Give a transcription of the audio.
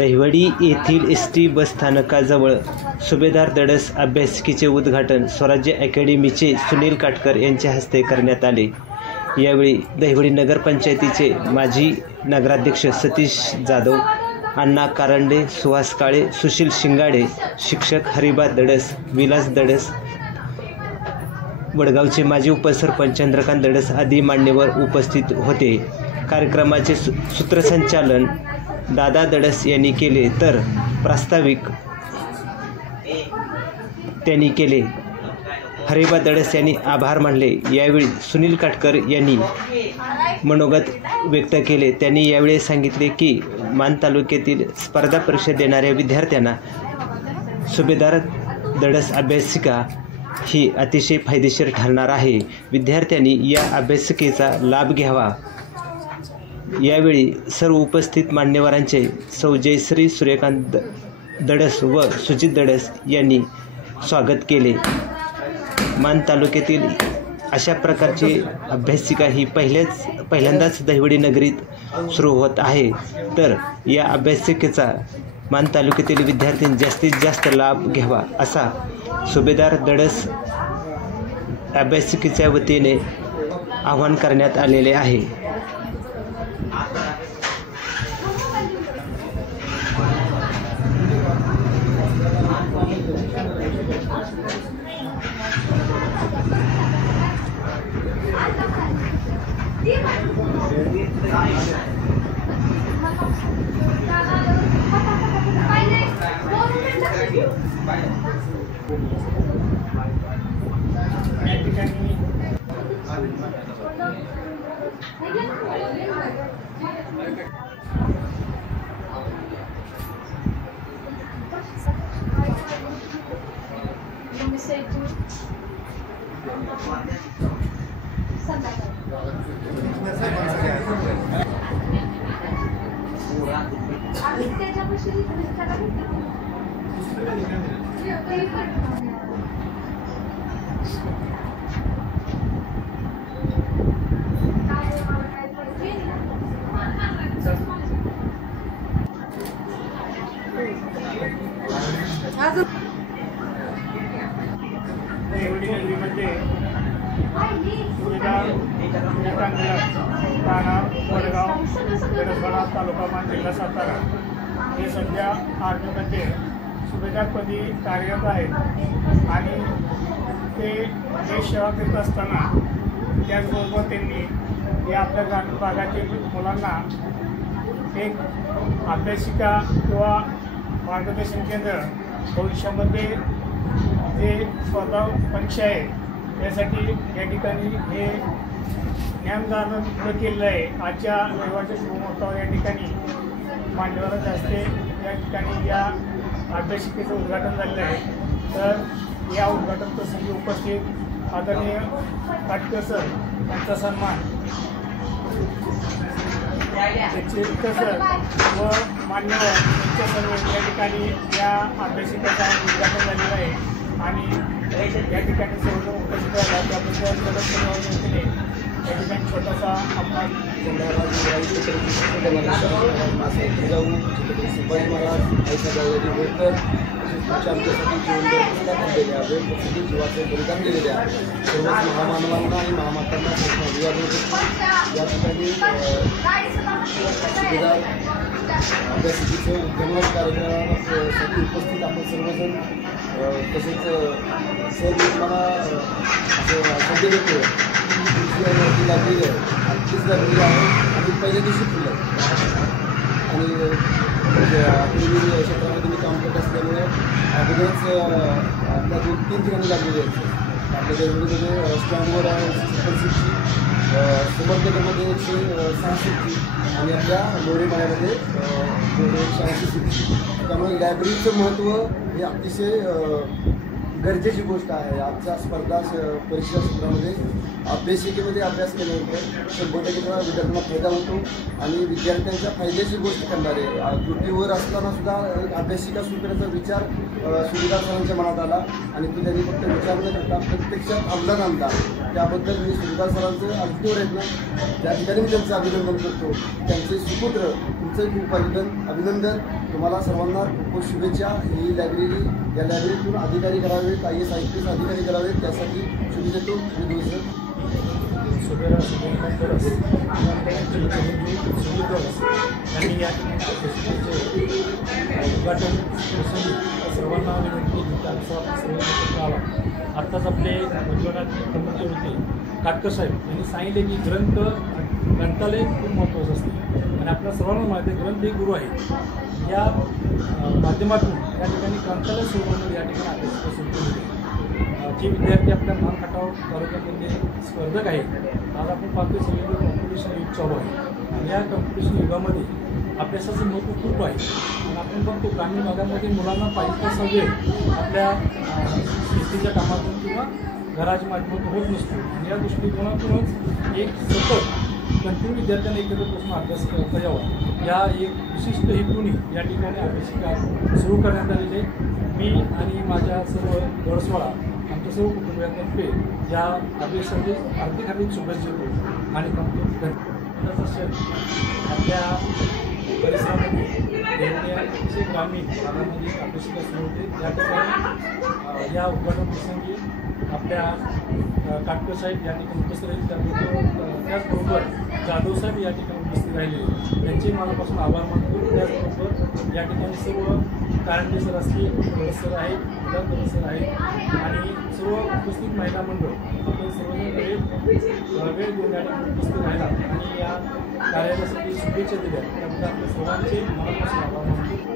दहिवडी येथील एसटी बसस्थानकाजवळ सुभेदार दडस अभ्यासिकेचे उद्घाटन स्वराज्य अकॅडमीचे सुनील काटकर यांच्या हस्ते करण्यात आले। यावेळी दहिवडी नगरपंचायतीचे माजी नगराध्यक्ष सतीश जाधव, अण्णा कारंडे, सुहास काळे, सुशील शिंगाडे, शिक्षक हरिबा दडस, विलास दडस, वडगावचे माजी उपसरपंच चंद्रकांत दडस आदी मान्यवर उपस्थित होते। कार्यक्रमाचे सूत्रसंचालन दादा दडस यांनी केले तर प्रास्ताविक त्यांनी केले। हरिबा दडस यांनी आभार मानले। यावेळी सुनील काटकर यांनी मनोगत व्यक्त केले। त्यांनी यावेळी सांगितले की मान तालुक्यातील स्पर्धा परीक्षा देणाऱ्या विद्यार्थ्यांना सुभेदार दडस अभ्यासिका ही अतिशय फायदेशीर ठरणार आहे। विद्यार्थ्यांनी या अभ्यासिकेचा लाभ घ्यावा। यावेळी सर्व उपस्थित मान्यवरांचे सौ जयश्री सूर्यकांत दडस व सुजित दडस यांनी स्वागत केले। मान तालुक्यातील अशा प्रकारची अभ्यासिका ही पहिल्यांदाच दहिवडी नगरीत सुरू होत आहे, तर या अभ्यासिकेचा मान तालुक्यातील विद्यार्थ्यांनी जास्तीत जास्त लाभ घ्यावा असा सुभेदार दडस अभ्यासिकेच्या वतीने आवाहन करण्यात आलेले आहे। वडगाव तालुका मान जिल्हा सातारा हे सध्या आर्मीमध्ये सुभेदारपदी कार्यरत आहेत आणि ते देश सेवा करीत असताना त्याचबरोबर त्यांनी या आपल्या ग्रामीण भागातील मुलांना एक अभ्यासिका किंवा मार्गदर्शन केंद्र भविष्यामध्ये जे स्पर्धा परीक्षा आहे त्यासाठी या ठिकाणी हे ज्ञानदान केलेलं आहे। आजच्या रविवारच्या शुभमुहूर्तावर या ठिकाणी मान्यवरांच्या हस्ते या ठिकाणी या अभ्यासिकेचं उद्घाटन झालेलं आहे। तर या उद्घाटन प्रसंगी उपस्थित आदरणीय काटकर सर यांचा सन्मान, त्याचे सर व मान्यवर यांच्या सर्व या ठिकाणी या अभ्यासिकेचं उद्घाटन झालेलं आहे आणि या ठिकाणी सर्व उपस्थित राहिला त्याबद्दल या ठिकाणी छोटासा अपघात संभाजी महाराज आमच्यासाठी जीवाचे बलिदान दिलेले आहे। सर्व महामानवांना आणि महामातांना या ठिकाणी सुभेदार अभ्यासिकेचं उद्घाटन कार्यक्रमासाठी उपस्थित आपण सर्वजण तसेच सर मला संधी देतो लागलेली आहे आणि तीच लागलेली आहे आणि पहिल्या दिवशी फुलं आणि पूर्वी क्षेत्रामध्ये मी काम करत असल्यामुळे अगोदरच आपल्या 2-3 ठिकाणी लागलेली आहेत। आपल्या दहिवडीमध्ये स्टँडवर आहे समर्थकामध्ये 166 आणि आपल्या लोणेमाळ्यामध्ये 186 सीट। त्यामुळे लायब्ररीचं महत्त्व हे अतिशय गरजेची गोष्ट आहे। आजच्या स्पर्धा परीक्षा क्षेत्रामध्ये अभ्यासिकेमध्ये अभ्यास केल्यानंतर 100% विद्यार्थ्यांना फायदा होतो आणि विद्यार्थ्यांच्या फायद्याची गोष्ट करणारे त्रुटीवर असताना सुद्धा एक अभ्यासिका सुरू करण्याचा विचार सुभेदार सरांच्या मनात आला आणि तो त्यांनी फक्त विचार न करता प्रत्यक्षात अंमलात आणला। त्याबद्दल मी सुभेदार सरांचं अगदी प्रयत्न त्या ठिकाणी मी त्यांचं अभिनंदन करतो। त्यांचे सुपुत्र तुमचं खूप अभिनंदन। तुम्हाला सर्वांना खूप शुभेच्छा. ही लायब्ररी, या लायब्ररीतून अधिकारी करावेत, IAS IPS अधिकारी करावेत, त्यासाठी शुभेच्छा देतो. मी दोस्त सुभेदार सुरेश यांनी या ठिकाणी उद्घाटन प्रसंगी सर्वांना विनंती केली सर्वांना आला. आत्ताच आपले उद्योगात प्रमुख होते काटकर साहेब यांनी सांगितले की ग्रंथालय खूप महत्त्वाचं असते आणि आपल्या सर्वांना माहिती आहे ग्रंथ हे गुरु आहे. या माध्यमातून या ठिकाणी ग्रंथालय सुरू होऊन या ठिकाणी अभ्यास सुरू केले. जे विद्यार्थी आपल्या नानखटाव तालुक्यामध्ये स्पर्धक आहेत, आज आपण पाहतो सगळीकडे कॉम्पिटिशन युग चालू आहे आणि या कॉम्पिटिशन युगामध्ये अभ्यासाचं महत्त्व खूप आहे. आणि आपण बघतो ग्रामीण भागामध्ये मुलांना पाहिजे तसा वेळ आपल्या शेतीच्या कामातून किंवा घराच्या माध्यमातून होत नसतो आणि या दृष्टिकोनातूनच एक सतत कंटिन्यू विद्यार्थ्यांना एकत्र बसून अभ्यास करता यावा या एक विशिष्ट हेतूने या ठिकाणी अभ्यासिका सुरू करण्यात आलेले. मी आणि माझ्या सर्व दळसवाडा आमच्या सर्व कुटुंबियांतर्फे या अभ्यासाचे हार्दिक शुभेच्छा देतो आणि असेल आपल्या परिसरामध्ये अतिशय ग्रामीण भागामध्ये अभ्यासिका सुरू होते. या ठिकाणी या उद्घाटन प्रसंगी आपल्या काटकर साहेब या ठिकाणी उपस्थित राहिले, त्याचबरोबर जाधव साहेब या ठिकाणी उपस्थित राहिले, त्यांचे मनापासून आभार मानतो. त्याचबरोबर या ठिकाणी सर्व कारंडे सर असतील, सर आहेत, विधान सर आहेत आणि सर्व उपस्थित महिला मंडळ आपण सर्वजण वेळ देऊन या ठिकाणी उपस्थित राहिला आणि या कार्यासाठी शुभेच्छा दिल्या. त्याबद्दल आपल्या सर्वांचे मनापासून आभार मानतो.